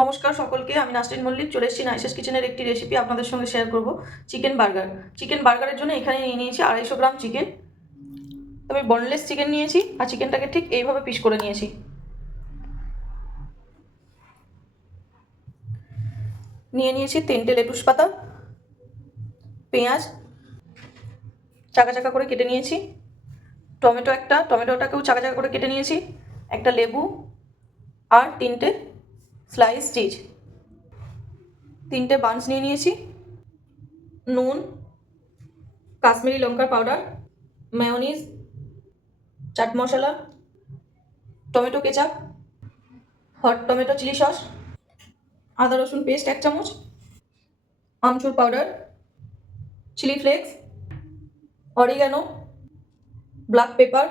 নমস্কার সকলকে, আমি নাসরিন মল্লিক চলে এসেছি নাইসেস কিচেনের একটি রেসিপি আপনাদের সঙ্গে শেয়ার করব। Chicken burger. চিকেন বার্গারের জন্য এখানে নিয়ে নিয়েছি 250 গ্রাম চিকেন। তবে বোনলেস চিকেন নিয়েছি আর চিকেনটাকে ঠিক এইভাবে পিস করে নিয়েছি। নিয়ে নিয়েছি 3টে লেটুস পাতা, পেঁয়াজ চাকা চাকা করে কেটে নিয়েছি, টমেটোটাকেও চাকা চাকা করে কেটে নিয়েছি, একটা লেবু আর 3টে স্লাইস চিজ, 3টে বানস নিয়ে নিয়েছি, নুন, কাশ্মীরি লঙ্কার powder, mayonnaise, chaat masala, tomato ketchup, hot tomato chilli sauce, আদা রসুন পেস্ট 1 চামচ, amchur powder, chilli flakes, oregano, black pepper,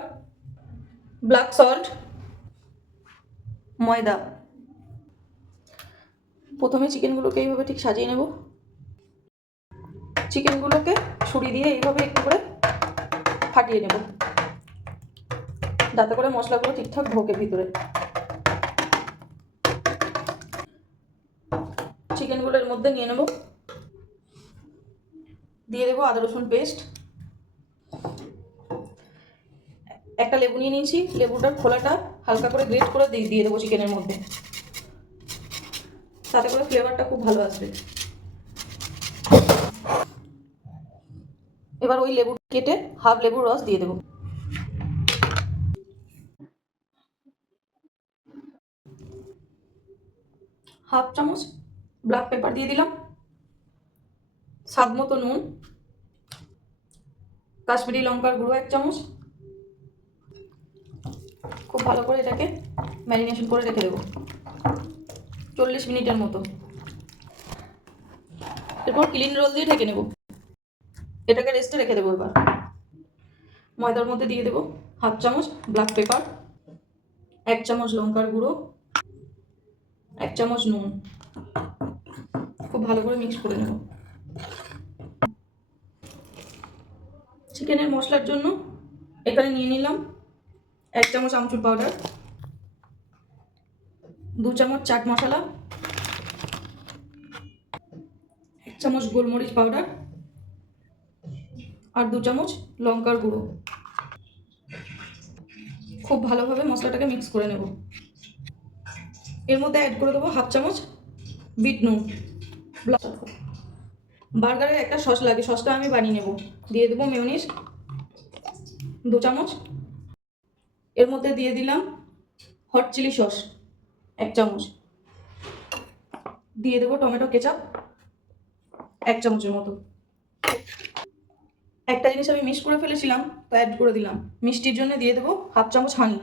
black salt, ময়দা। প্রথমে চিকেনগুলোকে এইভাবে ঠিক সাজিয়ে নেব। চিকেনগুলোকে ছুরি দিয়ে এইভাবে একটু করে ফাটিয়ে নেব, যাতে করে মশলাগুলো ঠিকঠাক ঢোকে ভিতরে। চিকেনগুলো এর মধ্যে নিয়ে নেব, দিয়ে দেবো আদা রসুন পেস্ট, একটা লেবু নিয়ে নিয়েছি, লেবুটার খোলাটা হালকা করে গ্রেট করে দিয়ে দেবো চিকেনের মধ্যে, তাতে করে ফ্লেভারটা খুব ভালো আসবে। এবার ওই লেবু কেটে হাফ লেবুর রস দিয়ে দেবো। হাফ চামচ ব্ল্যাক পেপার দিয়ে দিলাম, স্বাদ মতো নুন, কাশ্মীরি লঙ্কার গুঁড়ো 1 চামচ। খুব ভালো করে এটাকে ম্যারিনেশন করে রেখে দেবো 40 মিনিটের মতো। এরপর ক্লিন রোল দিয়ে ঢেকে নেব, এটাকে রেস্টে রেখে দেবো। এবার ময়দার মধ্যে দিয়ে দেবো হাফ চামচ ব্ল্যাক পেপার, 1 চামচ লঙ্কার গুঁড়ো, 1 চামচ নুন। খুব ভালো করে মিক্স করে নেব। চিকেনের মশলার জন্য এখানে নিয়ে নিলাম 1 চামচ আমচুর পাউডার, 2 চামচ চাট মশলা, 1 চামচ গোলমরিচ পাউডার আর 2 চামচ লঙ্কার গুঁড়ো। খুব ভালোভাবে মশলাটাকে মিক্স করে নেব। এর মধ্যে অ্যাড করে দেবো হাফ চামচ বিট নুন। বার্গারের একটা সস লাগে, সসটা আমি বানিয়ে নেব। দিয়ে দেবো মেয়োনিজ 2 চামচ, এর মধ্যে দিয়ে দিলাম হট চিলি সস 1 চামচ, দিয়ে দেবো টমেটো কেচাপ 1 চামচের মতো। একটা জিনিস আমি মিক্স করে ফেলেছিলাম, তো অ্যাড করে দিলাম। মিষ্টির জন্য দিয়ে দেবো হাফ চামচ হানি।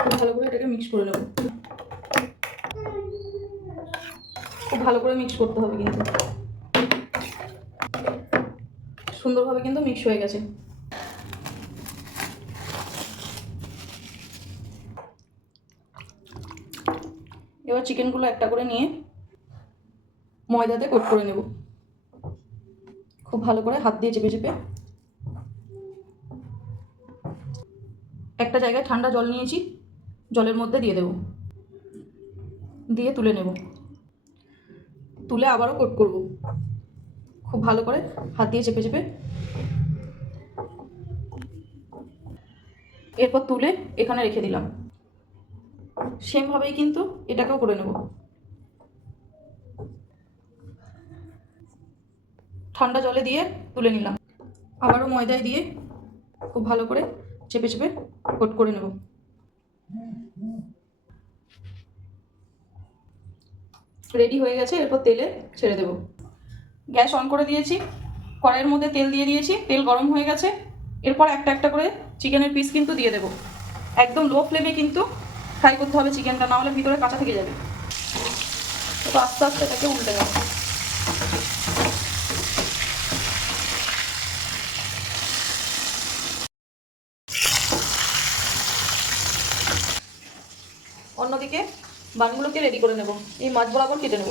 খুব ভালো করে এটাকে মিক্স করে নেব। খুব ভালো করে মিক্স করতে হবে, কিন্তু সুন্দরভাবে কিন্তু মিক্স হয়ে গেছে। এবার চিকেনগুলো একটা করে নিয়ে ময়দাতে কোট করে নেব। খুব ভালো করে হাত দিয়ে চেপে চেপে। একটা জায়গায় ঠান্ডা জল নিয়েছি, জলের মধ্যে দিয়ে দেব, দিয়ে তুলে নেব। তুলে আবারও কোট করব। খুব ভালো করে হাত দিয়ে চেপে চেপে। এরপর তুলে এখানে রেখে দিলাম। সেমভাবেই কিন্তু এটাকেও করে নেব। ঠান্ডা জলে দিয়ে তুলে নিলাম। আবারও ময়দায় দিয়ে খুব ভালো করে চেপে চেপে কোট করে নেব। রেডি হয়ে গেছে। এরপর তেলে ছেড়ে দেব। গ্যাস অন করে দিয়েছি, কড়াইয়ের মধ্যে তেল দিয়ে দিয়েছি, তেল গরম হয়ে গেছে। এরপর একটা একটা করে চিকেনের পিস কিন্তু দিয়ে দেব। একদম লো ফ্লেমে কিন্তু ফ্রাই করতে হবে চিকেনটা, না হলে ভিতরে কাঁচা থেকে যাবে। তো আস্তে আস্তে এটাকে উল্টে দেব। অন্যদিকে বানগুলোকে রেডি করে নেব। এই মাছ বরাবর কেটে নেব।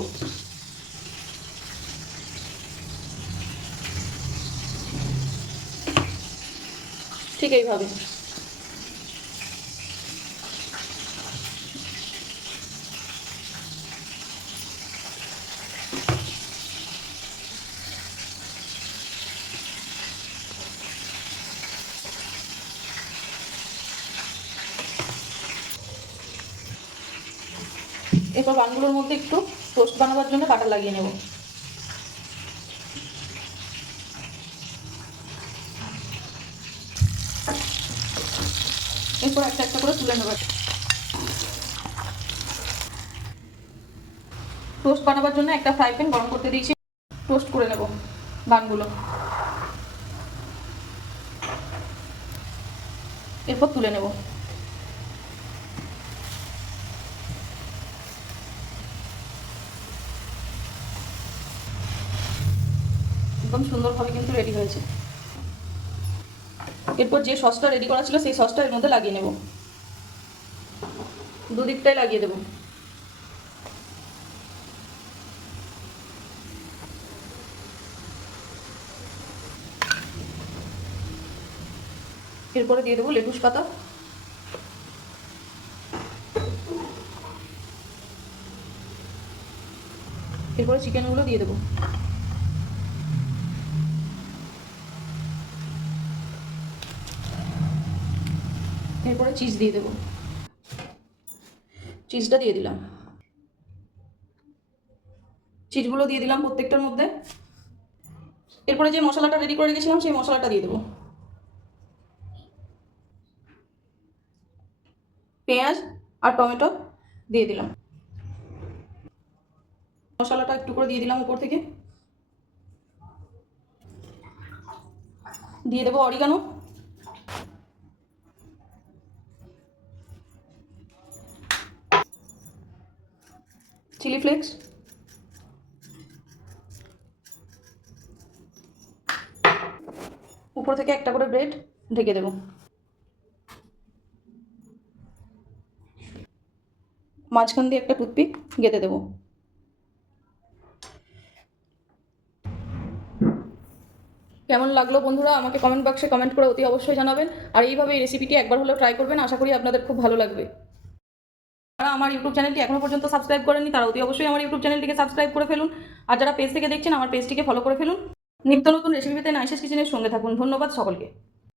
ঠিক এইভাবে এরপর বানগুলোর মধ্যে একটু টোস্ট বানাবার জন্য বাটার লাগিয়ে নেব। এরপর একটা একটা করে তুলে নেব। টোস্ট বানাবার জন্য একটা ফ্রাই প্যান গরম করতে দিয়েছি, টোস্ট করে নেব বানগুলো। এরপর তুলে নেব। একদম সুন্দরভাবে কিন্তু রেডি হয়েছে। এরপর যে সসটা রেডি করা ছিল সেই সসটা এর মধ্যে লাগিয়ে নেব, দুদিকটাই লাগিয়ে দেব। এরপরে দিয়ে দেবো লেটুস পাতা, এরপরে চিকেনগুলো দিয়ে দেবো। এরপরে চিজ দিয়ে দেবো, চিজটা দিয়ে দিলাম, চিজগুলো দিয়ে দিলাম প্রত্যেকটার মধ্যে। এরপরে যে মশলাটা রেডি করে রেখেছিলাম সেই মশলাটা দিয়ে দেবো। পেঁয়াজ আর টমেটো দিয়ে দিলাম, মশলাটা একটু করে দিয়ে দিলাম উপর থেকে। দিয়ে দেবো অরিগানো, চিলি ফ্লেক্স, উপর থেকে একটা করে ব্রেড ঢেকে দেবো। মাঝখান দিয়ে একটা টুথপিক গেঁথে দেবো। কেমন লাগলো বন্ধুরা আমাকে কমেন্ট বক্সে কমেন্ট করে অতি অবশ্যই জানাবেন। আর এইভাবে এই রেসিপিটি একবার হলেও ট্রাই করবেন, আশা করি আপনাদের খুব ভালো লাগবে। যারা আমার ইউটিউব চ্যানেলটি এখনও পর্যন্ত সাবস্ক্রাইব করেননি তারা অতি অবশ্যই আমার ইউটিউব চ্যানেলটিকে সাবস্ক্রাইব করে ফেলুন। আর যারা পেজ থেকে দেখছেন আমার পেজটিকে ফলো করে ফেলুন। নিত্য নতুন রেসিপি পেতে নাইসেস কিচেনের সঙ্গে থাকুন। ধন্যবাদ সকলকে।